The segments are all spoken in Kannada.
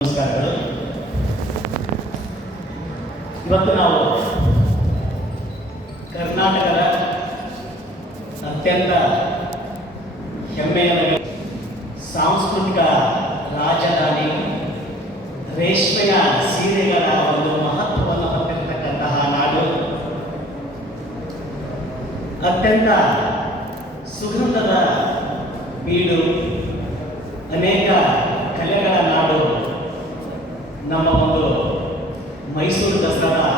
ನಮಸ್ಕಾರಗಳು. ಇವತ್ತು ನಾವು ಕರ್ನಾಟಕದ ಅತ್ಯಂತ ಹೆಮ್ಮೆಯ ಸಾಂಸ್ಕೃತಿಕ ರಾಜಧಾನಿ, ರೇಷ್ಮೆಯ ಸೀರೆಗಳ ಒಂದು ಮಹತ್ವವನ್ನು ಹೊಂದಿರತಕ್ಕಂತಹ ನಾಡು, ಅತ್ಯಂತ ಸುಗಂಧದ ಬೀಡು, ಅನೇಕ ಕಲೆಗಳ ನಾಡು ನಮ್ಮ ಒಂದು ಮೈಸೂರು ದಸರಾ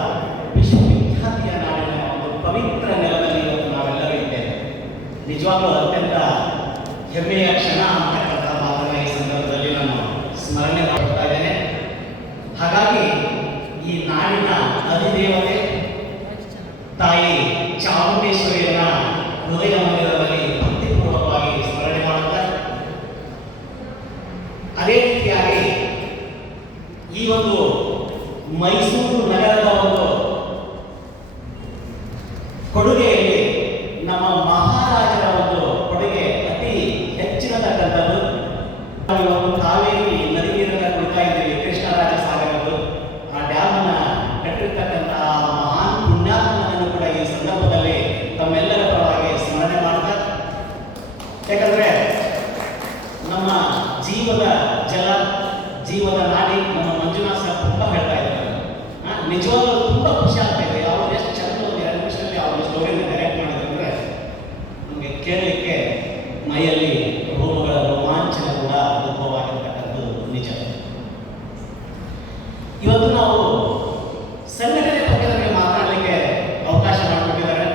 ವಿಶ್ವವಿಖ್ಯಾತಿಯ ನಾಡಿನ ಒಂದು ಪವಿತ್ರ ನೆಲದಲ್ಲಿ ಇವತ್ತು ನಾವೆಲ್ಲರೂ ಇದ್ದೇವೆ. ನಿಜವಾಗ್ಲೂ ಅತ್ಯಂತ ಹೆಮ್ಮೆಯ ಕ್ಷಣ ಅಂತಕ್ಕಂಥ ಮಾತನ್ನ ಈ ಸಂದರ್ಭದಲ್ಲಿ ನಾನು ಸ್ಮರಣೆ ಮಾಡ್ತಾ ಇದ್ದೇನೆ. ಹಾಗಾಗಿ ಈ ನಾಡಿನ ಅಧಿದೇವತೆ ತಾಯಿ ಚಾಮುಂಡೇಶ್ವರಿಯನ್ನ ಹೃದಯ ಮಂದಿರದಲ್ಲಿ ಭಕ್ತಿಪೂರ್ವಕವಾಗಿ ಸ್ಮರಣೆ ಮಾಡುತ್ತಾರೆ. ಅದೇ ರೀತಿಯಾಗಿ ಈ ಒಂದು ಮೈಸೂರು ನಗರದ ಒಂದು ಕೊಡುಗೆಯಲ್ಲಿ ನಮ್ಮ ಮಹಾರಾಜರ ಒಂದು ಕೊಡುಗೆ ಅತಿ ಹೆಚ್ಚಿನತಕ್ಕಂಥದ್ದು. ಇವತ್ತು ಕಾವೇರಿ ನದಿ ನೀರನ್ನ ಕೊಡ್ತಾ ಇದ್ದೀವಿ, ಕೃಷ್ಣರಾಜ ಸಾಗರದ್ದು. ಆ ಡ್ಯಾಮ್ ಅನ್ನ ಕಟ್ಟಿರ್ತಕ್ಕಂತಹ ಮಹಾನ್ ಪುಣ್ಯಾತ್ಮನನ್ನು ಕೂಡ ಈ ಸಂದರ್ಭದಲ್ಲಿ ತಮ್ಮೆಲ್ಲರ ಪರವಾಗಿ ಸ್ಮರಣೆ ಮಾಡ್ತಾರೆ. ಯಾಕಂದ್ರೆ ನಮ್ಮ ಜೀವದ ಜಲ, ಜೀವದ ನಾಡಿ ನಮ್ಮ ಮಂಜುನಾಥ್ ಸರ್ ತುಂಬ ಹೇಳ್ತಾ ಇದ್ದಾರೆ. ನಿಜವಾಗ್ಲೂ ತುಂಬ ಖುಷಿ ಆಗ್ತಾ ಇದೆ. ಅವ್ರು ಎಷ್ಟು ಚಂದ ಒಂದು 2 ನಿಮಿಷದಲ್ಲಿ ಅವ್ರ ಸ್ಟೋರಿಯನ್ನು ಡೈರೆಕ್ಟ್ ಮಾಡಿದ್ರು ಅಂದರೆ ನಮಗೆ ಕೇಳಲಿಕ್ಕೆ ಮೈಯಲ್ಲಿ ರೋಮಗಳ ರೋಮಾಂಚನ ಕೂಡ ಉದ್ಭವವಾಗಿರ್ತಕ್ಕಂಥದ್ದು ನಿಜ. ಇವತ್ತು ನಾವು ಸಂಘಟನೆ ಬಗ್ಗೆ ನಮಗೆ ಮಾತಾಡಲಿಕ್ಕೆ ಅವಕಾಶ ಮಾಡಿಕೊಟ್ಟಿದ್ದಾರೆ.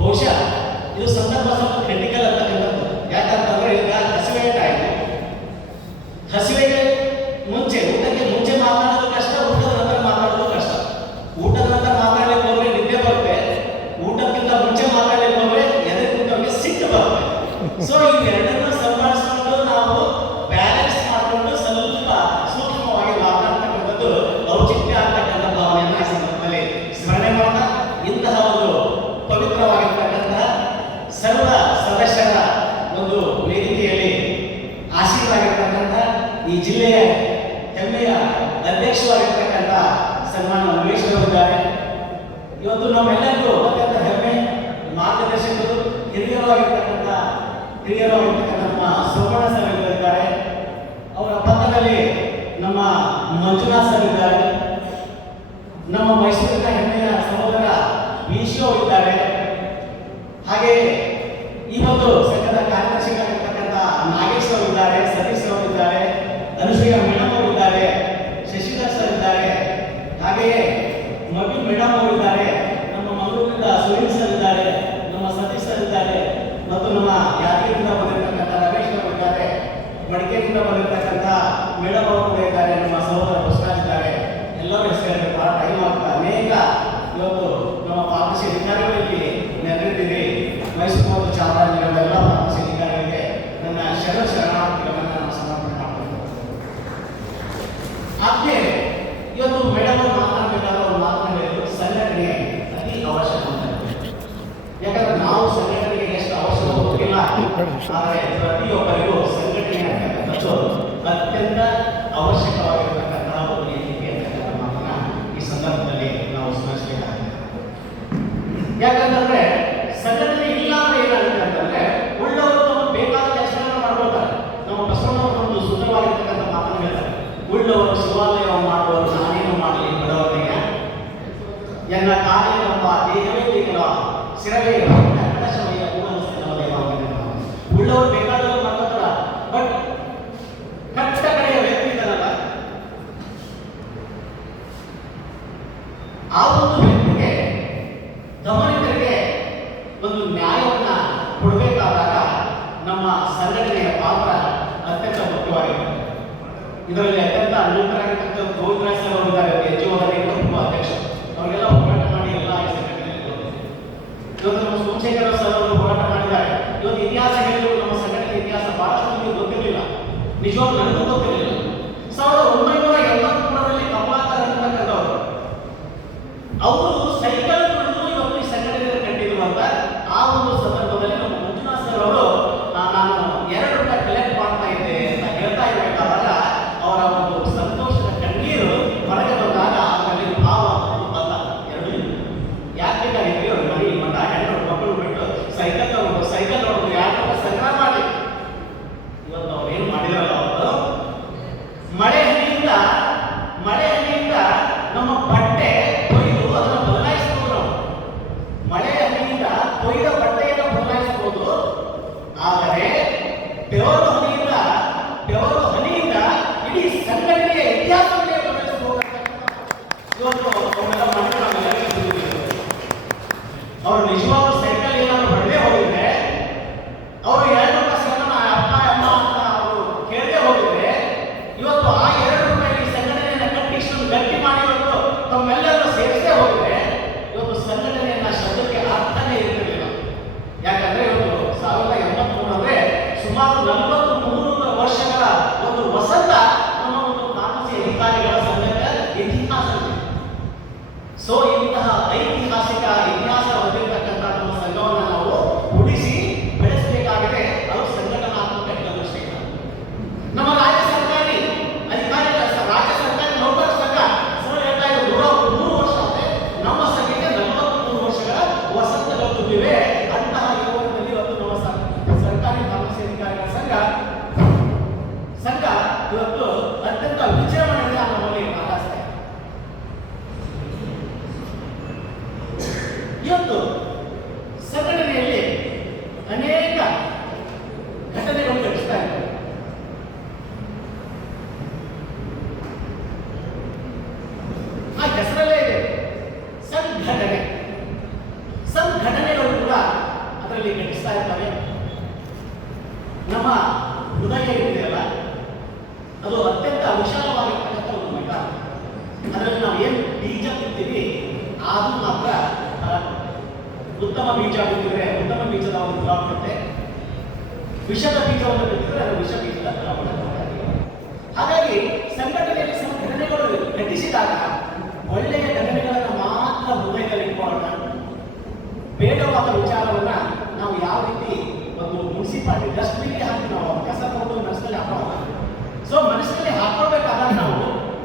ಬಹುಶಃ ಇದು ಸಂದರ್ಭ ಸ್ವಲ್ಪ ಕ್ರಿಟಿಕಲ್ ಅಂತಕ್ಕಂಥದ್ದು. ಯಾಕಂತಂದ್ರೆ ಈಗ ಹಸಿವೆ ಟೈಮ್, ಹಸಿವೆಗೆ ಮುಂಚೆ, ಊಟಕ್ಕೆ ಮುಂಚೆ ಮಾತಾಡೋದು ಕಷ್ಟ, ಊಟದ ನಂತರ ಮಾತಾಡೋದು ಕಷ್ಟ. ಊಟದ ನಂತರ ಮಾತಾಡ್ಲಿಕ್ಕೆ ಹೋದ್ರೆ ನಿದ್ದೆ ಬರುತ್ತೆ, ಊಟಕ್ಕಿಂತ ಮುಂಚೆ ಮಾತಾಡ್ಲಿಕ್ಕೆ ಹೋದ್ರೆ ಎದೆ ಕೂತವ್ರಿಗೆ ಸಿಟ್ಟು ಬರುತ್ತೆ. ಸೊ ಇವೆರಡನ್ನು ಸಂಭಾಳಿಸಿಕೊಂಡು ನಾವು ಬ್ಯಾಲೆನ್ಸ್ ಮಾಡಿಕೊಂಡು ಸ್ವಲ್ಪ ಸೂಕ್ಷ್ಮವಾಗಿ ಮಾತಾಡ್ತಕ್ಕಂಥದ್ದು ಔಚಿತ್ಯ ಅಂತಕ್ಕಂಥ ಭಾವನೆಯನ್ನ ಈ ಸಂದರ್ಭದಲ್ಲಿ ಸ್ಮರಣೆ ಮಾಡ್ತಾ, ಇಂತಹ ಒಂದು ಪವಿತ್ರವಾಗಿರ್ತಕ್ಕಂತಹ ಸರ್ವ ಸದಸ್ಯರ ಒಂದು ವೇದಿಕೆಯಲ್ಲಿ ಆಶೀರ್ವಾಗಿರ್ತಕ್ಕಂಥ ಈ ಜಿಲ್ಲೆಯ ಹೆಮ್ಮೆಯ ಅಧ್ಯಕ್ಷರಾಗಿರ್ತಕ್ಕಂಥ ಸನ್ಮಾನ ಉಮೇಶ್ವರಿದ್ದಾರೆ. ಇವತ್ತು ನಮ್ಮೆಲ್ಲರಿಗೂ ಅತ್ಯಂತ ಹೆಮ್ಮೆ ಮಾರ್ಗದರ್ಶಕರು, ಹಿರಿಯರಾಗಿರ್ತಕ್ಕಂಥ ನಮ್ಮ ಸೋಮಣ್ಣ ಸರ್ ಇದ್ದಾರೆ. ಅವರ ಪಕ್ಕದಲ್ಲಿ ನಮ್ಮ ಮಂಜುನಾಥ್ ಸರ್ ಇದ್ದಾರೆ. ನಮ್ಮ ಮೈಸೂರಿನ ಹೆಮ್ಮೆಯ ಸಹೋದರ ವಿಶೋ ಇದ್ದಾರೆ. ಹಾಗೆ ಈ ಒಂದು ಸಂಘದ ಕಾರ್ಯದರ್ಶಿಗಳಾಗಿರ್ತಕ್ಕಂಥ ನಾಗೇಶ್ ಅವರು ಇದ್ದಾರೆ, ಸತೀಶ್ ಅವರು ಇದ್ದಾರೆ, ಅನುಶ್ರೀಯ ಮೇಡಮ್ ಅವರು ಇದ್ದಾರೆ, ಶಶಿಧರ್ ಸರ್ ಇದ್ದಾರೆ, ಹಾಗೆಯೇ ಮಬಿ ಮೇಡಮ್ ಅವರು ಇದ್ದಾರೆ, ನಮ್ಮ ಮಂಗಳೂರಿನಿಂದ ಸುನೀಲ್ ಸರ್ ಇದ್ದಾರೆ, ನಮ್ಮ ಸತೀಶ್ ಸರ್ ಇದ್ದಾರೆ, ಮತ್ತು ನಮ್ಮ ಯಾದಗಿರಿಯಿಂದ ಬಂದಿರತಕ್ಕಂಥ ರಮೇಶ್ ಅವರು ಇದ್ದಾರೆ, ಮಡಿಕೇರಿಯಿಂದ ಬಂದಿರತಕ್ಕಂಥ ಮೇಡಮ್ ಅವರು ಕೂಡ ಇದ್ದಾರೆ, ನಮ್ಮ ಸಹೋದರ ಬಸವರಾಜ್ ಇದ್ದಾರೆ. ಎಲ್ಲರೂ ಹೆಸರು ಬಹಳ ಟೈಮ್ ಆಗ್ತಾ ಅನೇಕ ಇವತ್ತು ನಮ್ಮ ಫಾರ್ಮಸಿ ಅಧಿಕಾರಿಗಳಲ್ಲಿ ನೆರೆದಿದ್ದೀರಿ. ಮೈಸೂರು ಮತ್ತು ಚಾಮರಾಜನಗರದ ಎಲ್ಲ ಫಾರ್ಮಸಿ ಅಧಿಕಾರಿಗಳಿಗೆ ನನ್ನ ಶರಣಾರ್ಥಿಗಳನ್ನು ನಾನು ಸಮರ್ಪಣೆ ಮಾಡ್ತೀನಿ. ಆದ್ಮೇಲೆ ಇವತ್ತು ಮೇಡಮ್ ಅವರು ಮಾತನಾಡಬೇಕಾದ್ರೆ ಅವರು ಮಾತನಾಡಿದ್ರು ಸಂಘಟನೆ ಅತಿ ಅವಶ್ಯಕ ಅಂತ. ಯಾಕಂದ್ರೆ ನಾವು ಸಂಘಟನೆಗೆ ಎಷ್ಟು ಅವಶ್ಯಕ ಗೊತ್ತಿಲ್ಲ, ಆದರೆ ಪ್ರತಿಯೊಬ್ಬರಿಗೂ ಸಂಘಟನೆ ಅಂತಕ್ಕಂಥದ್ದು ಅತ್ಯಂತ ಅವಶ್ಯಕವಾಗಿರ್ತಕ್ಕಂತಹ ಒಂದು ವೇದಿಕೆ ಅಂತಕ್ಕಂಥ ಮಾತನ್ನ ಈ ಸಂದರ್ಭದಲ್ಲಿ ನಾವು ಸ್ಮರಿಸಬೇಕಾಗಿದೆ. ಯಾಕಂತಂದ್ರೆ ಸಂಘಟನೆ ಇಲ್ಲ ಅಂದ್ರೆ ಏನಾಗುತ್ತೆ ಅಂತಂದ್ರೆ ಉಳ್ಳವರು ತಮ್ಮ ಬೇಕಾದ ಕೆಲಸಗಳನ್ನು ಮಾಡ್ಕೊಳ್ತಾರೆ. ನಮ್ಮ ಬಸವಣ್ಣವರು ಒಂದು ಸುಂದರವಾಗಿರ್ತಕ್ಕಂಥ ಮಾತನ್ನು ಹೇಳ್ತಾರೆ, ಉಳ್ಳವರು ಶಿವಾಲಯವನ್ನು ಮಾಡುವವರು ನಾನೇನು ಮಾಡಲಿ ಬಡವರಿಗೆ ಎನ್ನ ಕಾರ್ಯ ನಮ್ಮ ದೇಹವೇ ದೇಗಲ ಸಿರವೇ ಕಡಶವಯ್ಯ ಉಳ್ಳವರು ಬೇಕಾದವರು ಮಾಡ್ಕೊತಾರ. ಬಟ್ ಕಟ್ಟ ಕಡೆಯ ವ್ಯಕ್ತಿ ಇದ್ದಾರಲ್ಲ, ಆ ಒಂದು ವ್ಯಕ್ತಿಗೆ ದಮನಿತರಿಗೆ ಒಂದು ನ್ಯಾಯವನ್ನ ಕೊಡಬೇಕಾದಾಗ ನಮ್ಮ ಸಂಘಟನೆಯ ಪಾತ್ರ ಅತ್ಯಂತ ಮುಖ್ಯವಾಗಿದೆ. ಇದರಲ್ಲಿ ಅತ್ಯಂತ ನೂತನಾಗಿರ್ತಕ್ಕಂಥ ಗೋವಿಂದರಾಜ್ ಸರ್ ಅವರು ಇದ್ದಾರೆ, ಎನ್ಜಿಒದ ನೇತೃತ್ವ ಅಧ್ಯಕ್ಷ. ಅವರೆಲ್ಲ ಹೋರಾಟ ಮಾಡಿ ಎಲ್ಲ ಈ ಸಂಘಟನೆಯಲ್ಲಿ ಇವತ್ತು ನಮ್ಮ ಸೋಮಶೇಖರ ಸರ್ ಅವರು ಹೋರಾಟ ಮಾಡಿದ್ದಾರೆ. ಇವತ್ತು ಇತಿಹಾಸ ಹೇಳಿದ್ರು, ನಮ್ಮ ಸಂಘಟನೆ ಇತಿಹಾಸ ಬಹಳಷ್ಟು ನಿಮಗೆ ಗೊತ್ತಿರಲಿಲ್ಲ, ನಿಜವಾಗ್ಲೂ ನನಗೂ ಗೊತ್ತಿರಲಿಲ್ಲ. 1983ರಲ್ಲಿ ಕಮಲಾಕರ್ ಅಂತಕ್ಕಂಥವ್ರು ಅವರು ಸೈಕಲ್ ಕುಡಿದು ಇವತ್ತು ಈ ಸಂಘಟನೆ ಕಟ್ಟಿರುವಂತ ಆ ಒಂದು ಸಂದರ್ಭದಲ್ಲಿ ನಮ್ಮ ಮಂಜುನಾಥ್ ಸರ್ ಅವರು ನಾನು 2 ರೂಪಾಯಿ ಕಲೆಕ್ಟ್ ಮಾಡ್ತಾ ಇದ್ದೆ ಅಂತ ಹೇಳ್ತಾ ಇರಬೇಕಾದಾಗ ಅವರ ಒಂದು ಸೊ ಇಂತಹ ಐತಿಹಾಸಿಕ ಇತಿಹಾಸ ಹೊಂದಿರತಕ್ಕಂಥ ನಮ್ಮ ಸಂಘವನ್ನು ನಾವು ಉಳಿಸಿ ಬೆಳೆಸಬೇಕಾಗಿದೆ. ಅದು ಸಂಘಟನಾತ್ಮಕ ಹಿತದೃಷ್ಟಿಯಿಂದ ನಮ್ಮ ರಾಜ್ಯ ಸರ್ಕಾರಿ ಅಧಿಕಾರಿಗಳ ರಾಜ್ಯ ಸರ್ಕಾರಿ ನೌಕರರ ಸಂಘ ಸರ್ ಹೇಳ್ತಾ ಇದ್ರು 103 ವರ್ಷ ಆದ್ರೆ ನಮ್ಮ ಸಂಘಕ್ಕೆ 43 ವರ್ಷಗಳ ವಸಂತಗಳು ತುಂಬಿವೆ. ಅಂತಹ ಯುವಕರಲ್ಲಿ ಇವತ್ತು ನಮ್ಮ ಸರ್ಕಾರಿ ಫಾರ್ಮಸಿ ಅಧಿಕಾರಿಗಳ ಸಂಘ ಇವತ್ತು ಅತ್ಯಂತ ವಿಜೃಂಭಣೆಯಿಂದ ನಮ್ಮಲ್ಲಿ ಮಾತಾಡ್ತಾ ಇದೆ. ಇವತ್ತು ಸಂಘಟನೆಯಲ್ಲಿ ಅನೇಕ ಘಟನೆಗಳು ಘಟಿಸ್ತಾ ಇವೆ. ಆ ಹೆಸರಲ್ಲೇ ಇದೆ ಸಂಘಟನೆ. ಸಂಘಟನೆಗಳು ಕೂಡ ಅದರಲ್ಲಿ ಘಟಿಸ್ತಾ ಇರ್ತವೆ. ನಮ್ಮ ಹೃದಯ ಇದೆಯಲ್ಲ, ಅದು ಅತ್ಯಂತ ವಿಶಾಲವಾಗಿರ್ತಕ್ಕಂಥ ಒಂದು ಮಠ. ಅದರಲ್ಲಿ ನಾವು ಏನು ಬೀಜ ಬಿತ್ತೀವಿ ಅದು ಮಾತ್ರ ಉತ್ತಮ ಬೀಜ ಬಿತ್ತಿದ್ರೆ ಉತ್ತಮ ಬೀಜದ ಒಂದು ಫಲ ಕೊಡುತ್ತೆ. ವಿಷದ ಬೀಜವನ್ನು ಬಿತ್ತಿದ್ರೆ ಅದು ವಿಷ ಬೀಜದ ಫಲವನ್ನು ಕೊಡುತ್ತೆ. ಹಾಗಾಗಿ ಸಂಘಟನೆಯಲ್ಲಿ ಘಟನೆಗಳು ಘಟಿಸಿದಾಗ ಒಳ್ಳೆಯ ಘಟನೆಗಳನ್ನು ಮಾತ್ರ ಹೃದಯದಲ್ಲಿ ಇಟ್ಕೊಳ್ಳೋಣ. ಬೇಡವಾದ ವಿಚಾರವನ್ನ ನಾವು ಯಾವ ರೀತಿ ಒಂದು ಮುನ್ಸಿಪಾಲಿಟಿ ಡಸ್ಟ್ಬಿನ್ಗೆ ಹಾಕಿ ನಾವು ಕಸ ತಗೊಂಡು ಮನಸ್ಸಲ್ಲಿ ಹಾಕೋಣ. ಸೊ ಮನಸ್ಸಿನಲ್ಲಿ ಹಾಕೊಳ್ಬೇಕಾದಾಗ ನಾವು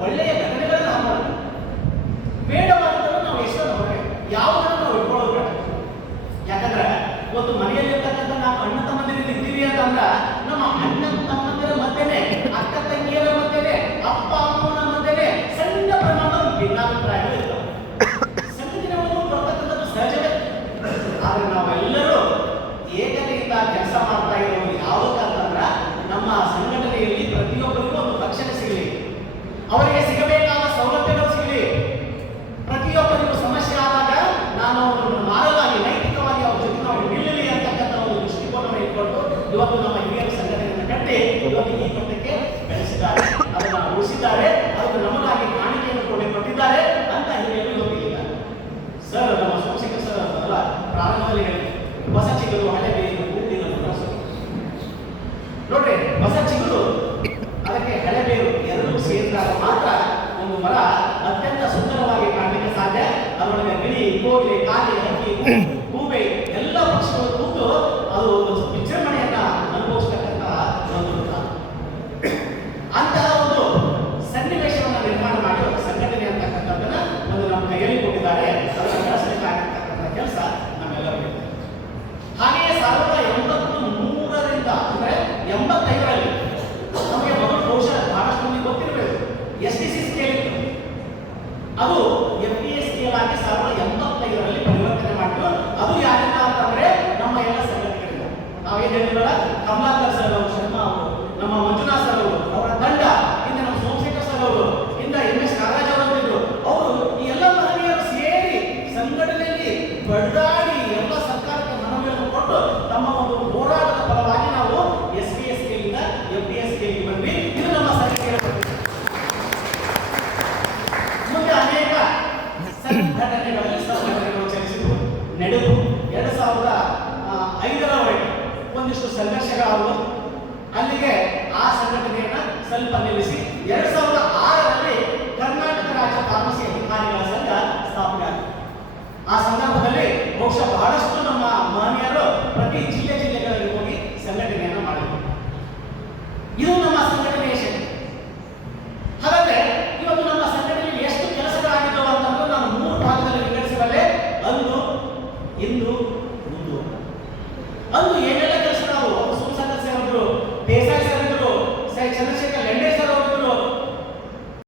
ಒಳ್ಳೆಯ ಘಟನೆಗಳನ್ನು ಹಾಕೋಣ. ಬೇಡವಾದನ್ನು ನಾವು ಎಷ್ಟೊಂದು ಹೊರಗೆ ಯಾವುದನ್ನು ನಾವು ಇಟ್ಕೊಳ್ಳೋದು ಬೇಡ. ಯಾಕಂದ್ರೆ ಇವತ್ತು ಮನೆಯಲ್ಲಿರ್ತಕ್ಕಂಥ ನಾವು ಅಣ್ಣ ತಮ್ಮಂದಿರಿಗೆ ಇದ್ದೀವಿ ಅಂತಂದ್ರ ನಮ್ಮ ಅಣ್ಣ ತಮ್ಮಂದಿರ ಮಧ್ಯೆನೆ, ಅಕ್ಕ ತಂಗಿಯರ ಮಧ್ಯೆನೆ, ಅಪ್ಪ ಅಮ್ಮನ ಮಧ್ಯೆನೆ ಸಣ್ಣ ಪ್ರಮಾಣದ ಭಿನ್ನಾಭಿಪ್ರಾಯಗಳು ಇರ್ತವೆ. ಸಂಘಟನೆಗಳು ಬರ್ತಕ್ಕಂಥದ್ದು ಸಹಜವೇ. ಆದ್ರೆ ನಾವೆಲ್ಲರೂ ಏಕತೆಯಿಂದ ಕೆಲಸ ಮಾಡ್ತಾ ಇರೋದು ಯಾವುದಕ್ಕಂತಂದ್ರ ನಮ್ಮ ಸಂಘಟನೆಯಲ್ಲಿ ಪ್ರತಿಯೊಬ್ಬರಿಗೂ ಒಂದು ರಕ್ಷಣೆ ಸಿಗಲಿ, ಅವರಿಗೆ ಸಿಗಬೇಕಾದ ಸೌಲಭ್ಯಗಳು ಸಿಗಲಿ. ಪ್ರತಿಯೊಬ್ಬರಿಗೂ ಸಮಸ್ಯೆ ಆದಾಗ ನಾನು ಮಾರಲಾಗಿ ನೈತಿಕವಾಗಿ ಅವ್ರ ಜೊತೆ ನಾವು ನಿಲ್ಲಲಿ ಅಂತಕ್ಕಂಥ ಒಂದು ದೃಷ್ಟಿಕೋನವನ್ನು ಇಟ್ಕೊಂಡು ಇವತ್ತು ನಮ್ಮ ಹಿರಿಯರ ಸಂಘಟನೆಯನ್ನು ಕಟ್ಟಿ ಇವತ್ತು ಈ ಮಟ್ಟಕ್ಕೆ ಬೆಳೆಸಿದ್ದಾರೆ, ಅದನ್ನು ಉಳಿಸಿದ್ದಾರೆ, ಅದಕ್ಕೆ ನಮಗಾಗಿ ಕಾಣಿಕೆಯನ್ನು ಕೊಟ್ಟಿದ್ದಾರೆ ಅಂತ ಹಿರಿಯರು ಇವತ್ತಿದ್ದಾರೆ. ಸರ್ ನಮ್ಮ ಸೋಮಶೇಖರ್ ಸರ್ ಅಲ್ಲ ಪ್ರಾರಂಭದಲ್ಲಿ ಹೇಳಿ ಹೊಸ ಚಿಗುರು ಹಳೆ ಬೇರು ಹೂವಿನ ನೋಡ್ರಿ, ಹೊಸ ಚಿಗುರು ಅದಕ್ಕೆ ಹಳೆ ಬೇರು ಎರಡೂ ಸೇರಿದಾಗ ಮಾತ್ರ ಒಂದು ಮರ ಅತ್ಯಂತ ಸುಂದರವಾಗಿ ಕಾಣಲಿಕ್ಕೆ ಸಾಧ್ಯ. ಅದರೊಳಗೆ ಗಿಳಿ, ಕೋಗಿಲೆ, ಕಾಗೆ, ಹಕ್ಕಿ, ಹೂವೆ ಎಲ್ಲ ಪಕ್ಷಿಗಳು ಕೂತು ಅದು ಒಂದು ವಿಜೃಂಭಣೆಯನ್ನ ಅನುಭವಿಸ್ತಕ್ಕಂತಹ ಒಂದು ಅಂತಹ ಒಂದು ಸನ್ನಿವೇಶವನ್ನು ನಿರ್ಮಾಣ ಮಾಡಿ ಒಂದು ಸಂಘಟನೆ ಅಂತಕ್ಕಂಥದ್ದನ್ನ ಒಂದು ನಮ್ಮ ಕೈಯಲ್ಲಿ ಕೊಟ್ಟಿದ್ದಾರೆ. ಅದನ್ನು ಬೆಳೆಸಬೇಕಾಗಿರ್ತಕ್ಕಂಥ ಕೆಲಸ ನಮ್ಮೆಲ್ಲರಿಗೂ. ಹಾಗೆಯೇ 1983ರಿಂದ ಅಂದ್ರೆ 85ರಲ್ಲಿ ನಮಗೆ ಮೊದಲು ಬಹುಶಃ ಬಹಳಷ್ಟು ಮಂದಿ ಗೊತ್ತಿರಬೇಕು STC ಸ್ಕೇಲ್ ಇತ್ತು. ಅದು FPS ಸ್ಕೇಲ್ ಆಗಿ 1985ರಲ್ಲಿ ಪರಿವರ್ತನೆ ಮಾಡಿದ್ರು. ಅದು ಯಾರಿಂದ ಅಂತಂದ್ರೆ ನಮ್ಮ ಎಲ್ಲ ಸಂಘಟನೆಗಳಿಂದ. ನಾವೇನು ಹೇಳಿದ್ರಲ್ಲ, ಕಮಲಾಕರ್ ಸರ್ ಅವರು, ಶರ್ಮಾ ಅವರು, ನಮ್ಮ ಮಂಜುನಾಥ್ ಸರ್ ಅವರು, ಅವರ ತಂಡ, ಇಂದ ನಮ್ಮ ಸೋಮಶೇಖರ್ ಸರ್ ಅವರು, ಇಂದ MS ನಾಗರಾಜ್ ಅವರಿದ್ರು. ಅವರು ಈ ಎಲ್ಲ ಮಹನೀಯರು ಸೇರಿ ಸಂಘಟನೆಯಲ್ಲಿ ಬಡದಾಡಿ ಎಲ್ಲ ಸರ್ಕಾರಕ್ಕೆ ಮನವಿಯನ್ನು ಕೊಟ್ಟು ತಮ್ಮ ಒಂದು ಹೋರಾಟದ ಫಲವಾಗಿ ನಾವು SPS ಸ್ಕೇಲಿಂದ FPS ಸ್ಕೇಲ್ಗೆ ಬಂದ್ವಿ. ಇದು ನಮ್ಮ ಸಂಘಟನೆ. ಮುಂದೆ ಅನೇಕ ಸಂಘಟನೆಗಳು ಚಲಿಸಿದ್ರು, ನಡೆದು 2005ರವರೆಗೆ ಒಂದಿಷ್ಟು ಸಂಘರ್ಷಗಳಾದವು. ಅಲ್ಲಿಗೆ ಆ ಸಂಘಟನೆಯನ್ನ ಸ್ವಲ್ಪ ನಿಲ್ಲಿಸಿ 2006ರಲ್ಲಿ ಕರ್ನಾಟಕ ರಾಜ್ಯ ಫಾರ್ಮಸಿ ಅಧಿಕಾರಿಗಳ ಸಂಘ ಸ್ಥಾಪನೆ ಆಯಿತು. ಆ ಸಂದರ್ಭದಲ್ಲಿ ಬಹುಶಃ ಬಹಳಷ್ಟು ನಮ್ಮ ಮಹನೀಯರು ಪ್ರತಿ ಜಿಲ್ಲೆಗಳಲ್ಲಿ ಹೋಗಿ ಸಂಘಟನೆಯನ್ನು ಮಾಡಿದರು. ಇದು ನಮ್ಮ ಸಂಘಟನೆಯ ಶಕ್ತಿ. ಹಾಗಾದ್ರೆ ಇವತ್ತು ನಮ್ಮ ಸಂಘಟನೆಯಲ್ಲಿ ಎಷ್ಟು ಕೆಲಸಗಳಾಗಿದ್ದವು ಅಂತಂದ್ರೆ ನಾನು 3 ಭಾಗದಲ್ಲಿ ವಿಂಗಡಿಸಬಲ್ಲೆ. ಅಂದು, ಇಂದು, ಮುಂದು. ಅಂದು ಏನೆಲ್ಲ ಕೆಲಸಗಳು ಸೋಮಶೇಖರ್ ಸರ್ ಅವರು, ದೇಸಾಯಿ ಸರ್ ಇದ್ರು, ಚಂದ್ರಶೇಖರ್